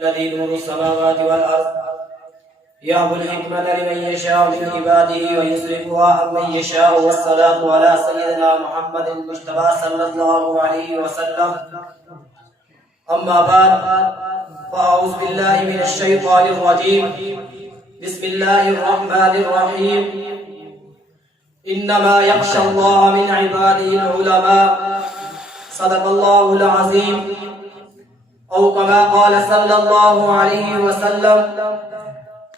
الذي نور السماوات والأرض يهب الحكمة لمن يشاء من عباده ويصرفها عن من يشاء والصلاة على سيدنا محمد المجتبى صلى الله عليه وسلم. أما بعد فأعوذ بالله من الشيطان الرجيم. بسم الله الرحمن الرحيم. إنما يخشى الله من عباده العلماء. صدق الله العظيم. أو كما قال صلى الله عليه وسلم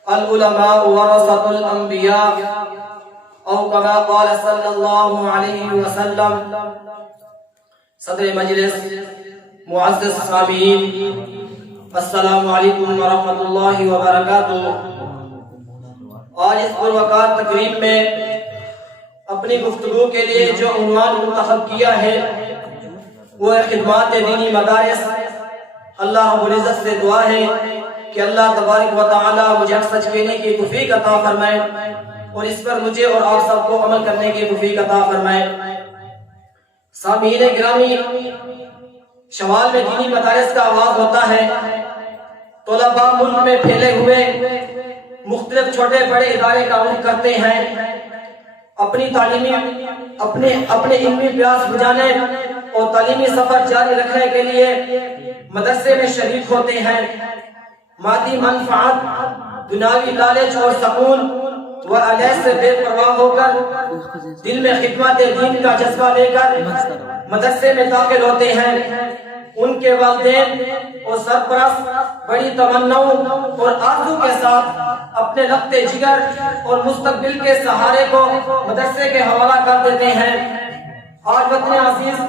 العلماء ورثة الأنبياء. أو كما قال صلى الله عليه وسلم. صدر مجلس معزز سامعین، السلام علیکم ورحمۃ اللہ وبرکاتہ. آج اس پروقار تقریب میں اپنی گفتگو کے لیے جو عنوان منتخب کیا ہے وہ ہے خدمات دینی مدارس. اللہ رب العزت سے دعا ہے کہ اللہ تبارک و تعالی مجھے سچ کہنے کی توفیق عطا فرمائے اور اس پر مجھے اور آپ سب کو عمل کرنے کی توفیق عطا فرمائے. سامعین گرامی، شوال میں دینی مدارس کا آغاز ہوتا ہے. طلباء ملک میں پھیلے ہوئے مختلف چھوٹے بڑے ادارے کام کرتے ہیں. اپنی تعلیمی اپنے علمی پیاس بجھانے اور تعلیمی سفر جاری رکھنے کے لیے مدرسے میں شریک ہوتے ہیں. مادی منفعت، دنیاوی لالچ اور سکون و علیہ سے بے پرواہ ہو کر دل میں خدمت دین کا جذبہ لے کر مدرسے میں داخل ہوتے ہیں. ان کے والدین اور سرپرست بڑی تمناؤں اور آرزو کے ساتھ اپنے لگتے جگر اور مستقبل کے سہارے کو مدرسے کے حوالہ کر دیتے ہیں. آج وطن عزیز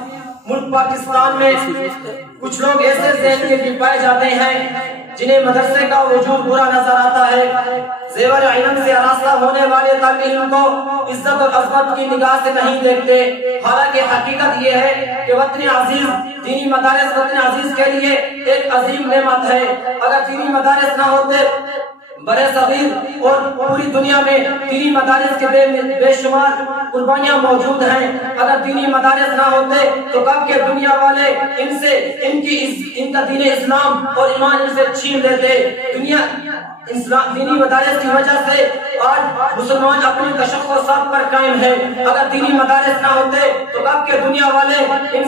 ملک پاکستان میں کچھ لوگ ایسے ذہن کے بھی پائے جاتے ہیں جنہیں مدرسے کا وجود برا نظر آتا ہے. زیور علم سے آراستہ ہونے والے طالب علم کو عزت اور عظمت کی نگاہ سے نہیں دیکھتے. حالانکہ حقیقت یہ ہے کہ وطن عزیز دینی مدارس وطن عزیز کے لیے ایک عظیم نعمت ہے. اگر دینی مدارس نہ ہوتے، برے صغیر اور پوری دنیا میں دینی مدارس کے بے شمار قربانیاں موجود ہیں. اگر دینی مدارس نہ ہوتے تو کب کے دنیا والے ان کا دین اسلام اور ایمان ان سے چھین لیتے. دینی مدارس کی وجہ سے آج مسلمان اپنی تشخصات پر قائم ہے. اگر دینی مدارس نہ ہوتے تو کب کے دنیا والے ان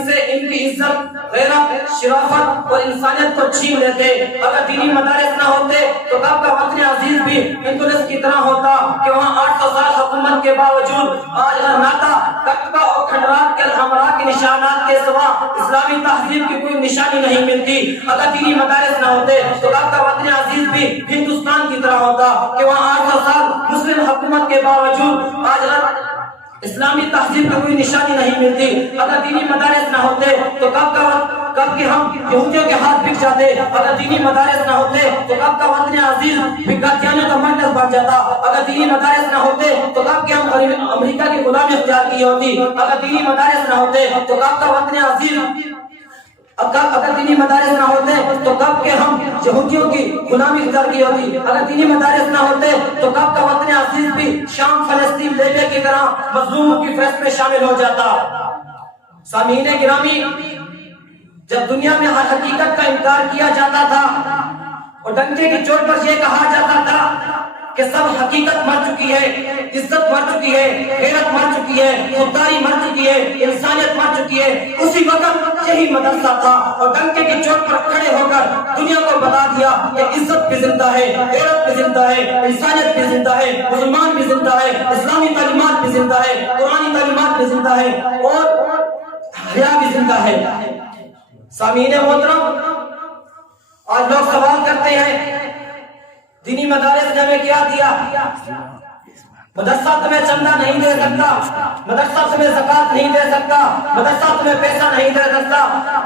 کی عزت، غیرت، شرافت اور انسانیت کو چھین لیتے. اگر دینی مدارس نہ ہوتے تو کب کا وطن عزیز بھی ہندوستان کی طرح ہوتا کہ وہاں 800 سال حکومت کے باوجود آج ناتا، کتبہ اور کھنڈرات کے ہمراہ کے نشانات کے سوا اسلامی تہذیب کی کوئی نشانی نہیں ملتی. اگر دینی مدارس نہ ہوتے تو کب کا وطن عزیز بھی ہندوستان کی طرح ہوتا کہ وہاں 800 سال مسلم حکومت کے باوجود آج اسلامی تہذیب کی کوئی نشانی نہیں ملتی. اگر دینی مدارس نہ ہوتے تو کب کہ ہم یہودیوں کے ہاتھ بک جاتے. اگر دینی مدارس نہ ہوتے تو کب کا وطن عزیز بھکاتیانوں کا مرکز بن جاتا. اگر دینی مدارس نہ ہوتے تو کب کہ ہم امریکہ کی غلامی اختیار کی ہوتی. اگر دینی مدارس نہ ہوتے تو کب کا وطن عزیز اگر دینی مدارس نہ ہوتے تو کب کہ ہم یہودیوں کی غلامی اختیار کی ہوتی. اگر دینی مدارس نہ ہوتے تو کب کا وطن عزیز بھی شام، فلسطین، لیبیا کی طرح مظلوموں کی فہرست میں شامل ہو جاتا. سامعین گرامی، جب دنیا میں ہر حقیقت کا انکار کیا جاتا تھا اور ڈنکے کی چوٹ پر یہ کہا جاتا تھا کہ سب حقیقت مر چکی ہے، عزت مر چکی ہے، غیرت مر چکی ہے، خودداری مر چکی ہے، انسانیت مر چکی ہے، اسی وقت یہی مدرسہ تھا اور ڈنکے کی چوٹ پر کھڑے ہو کر دنیا کو بتا دیا کہ عزت بھی زندہ ہے، غیرت بھی زندہ ہے، انسانیت بھی زندہ ہے، مسلمان بھی زندہ ہے، اسلامی تعلیمات بھی زندہ ہے، قرآنی تعلیمات بھی زندہ ہے اور حیا بھی زندہ ہے. سامعین محترم، آج لوگ سوال کرتے ہیں دینی مدارس نے ہمیں کیا دیا؟ مدرسہ تمہیں چندہ نہیں دے سکتا، مدرسہ تمہیں زکوٰۃ نہیں دے سکتا، مدرسہ تمہیں پیسہ نہیں دے سکتا،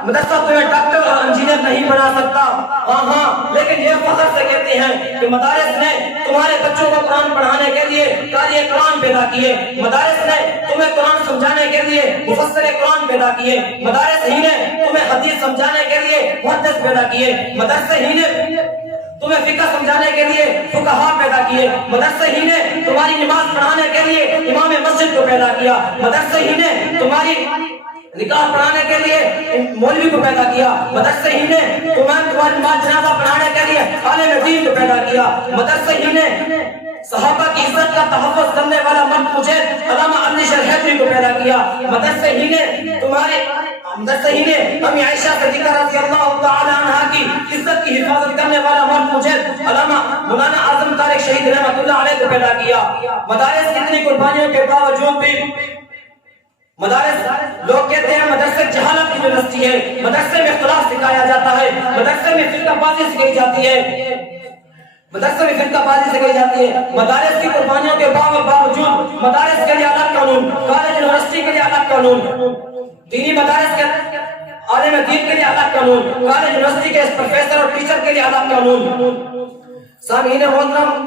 مدرسہ تمہیں ڈاکٹر اور انجینئر نہیں بنا سکتا. ہاں، لیکن یہ فخر سے کہتے ہیں کہ مدارس نے تمہارے بچوں کو قرآن پڑھانے کے لیے قاری قرآن پیدا کیے، مدارس نے تمہیں قرآن سمجھانے کے لیے مفسر قرآن پیدا کیے، مدارس ہی نے تمہیں حدیث سمجھانے کے لیے محدث پیدا کیے، مدرسے ہی نے تمہیں فقہ سمجھانے کے لیے فقہا پیدا کیے، مدرسے ہی نے تمہاری نماز پڑھانے کے لیے امام مسجد کو پیدا کیا، مدرسے ہی نے تمہاری نکاح پڑھانے کے لیے مولوی کو پیدا کیا، مدرسے ہی نے تمہاری نماز جنازہ پڑھانے کے لیے مدرسے ہی نے صحابہ کی عزت کا تحفظ کرنے والا مرد مجھے علامہ علی شرحیفی کو پیدا کیا. مدرسے ہی نے امی عائشہ صدیقہ رضی اللہ تعالی عنہا کی عزت کی حفاظت کرنے والا مرد مجھے علامہ مولانا اعظم طارق شہید رحمۃ اللہ علیہ کو پیدا کیا. مدارس کتنی قربانیوں کے باوجود بھی مدارس لوگ کہتے ہیں مدرسے جہالت کی یونیورسٹی ہے, مدرسے میں اختلاف سکھایا جاتا ہے, مدرسے میں فرقہ بازی سکھائی جاتی ہے, مدارس کی قربانیوں کے باوجود مدارس کے لیے الگ قانون, کالج یونیورسٹی کے لیے الگ قانون, دینی مدارس کے عالم دین کے لیے الگ قانون, کالج یونیورسٹی کے پروفیسر اور ٹیچر کے لیے الگ قانون. سامعین محترم,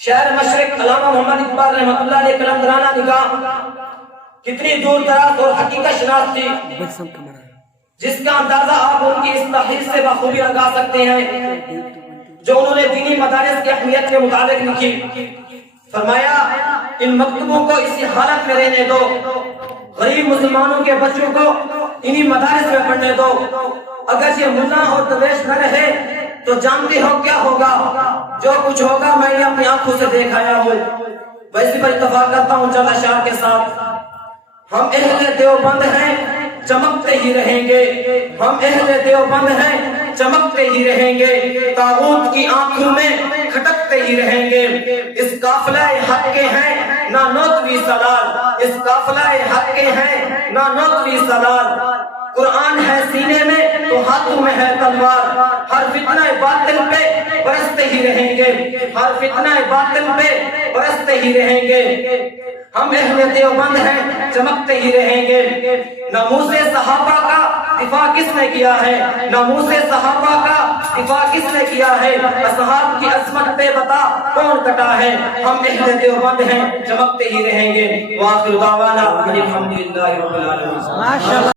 شہر مشرق علامہ محمد اقبال رحمۃ اللہ علیہ قلندرانہ نگاہ کتنی دور دراز اور حقیقت شناس تھی, جس کا اندازہ آپ ان کی اس تحریر سے بخوبی لگا سکتے ہیں جو انہوں نے دینی مدارس کی اہمیت کے مطابق لکھی. فرمایا ان مکتبوں کو اسی حالت میں رہنے دو, غریب مسلمانوں کے بچوں کو انہی مدارس میں پڑھنے دو. اگر یہ ملا اور درویش نہ رہے تو جانتے ہو کیا ہوگا, جو کچھ ہوگا میں یہ اپنی آنکھوں سے دیکھ آیا ہوں. ویسے پر اتفاق کرتا ہوں چند اشعار کے ساتھ. ہم اہل دیوبند ہیں چمکتے ہی رہیں گے, ہم اہل دیوبند ہیں چمکتے ہی رہیں گے, طاغوت کی آنکھوں میں کھٹکتے ہی رہیں گے. اس قافلہ حق کے ہیں نہ نوتوی سالار, اس قافلہ حق کے ہیں نہ نوتوی سالار. قرآن ہے سینے میں تو ہاتھوں میں ہے تلوار, ہر فتنہ باطل پہ برستے ہی رہیں گے, ہر فتنہ باطل پہ برستے ہی رہیں گے. ہم اہل دیوبند ہیں چمکتے ہی رہیں گے. ناموس صحابہ کا دفاع کس نے کیا ہے, ناموس صحابہ کا دفاع کس نے کیا ہے, اصحاب کی عظمت پہ بتا کون کٹا ہے. ہم اہل دیوبند ہیں چمکتے ہی رہیں گے. وآخر دعوانا الحمدللہ رب العالمین.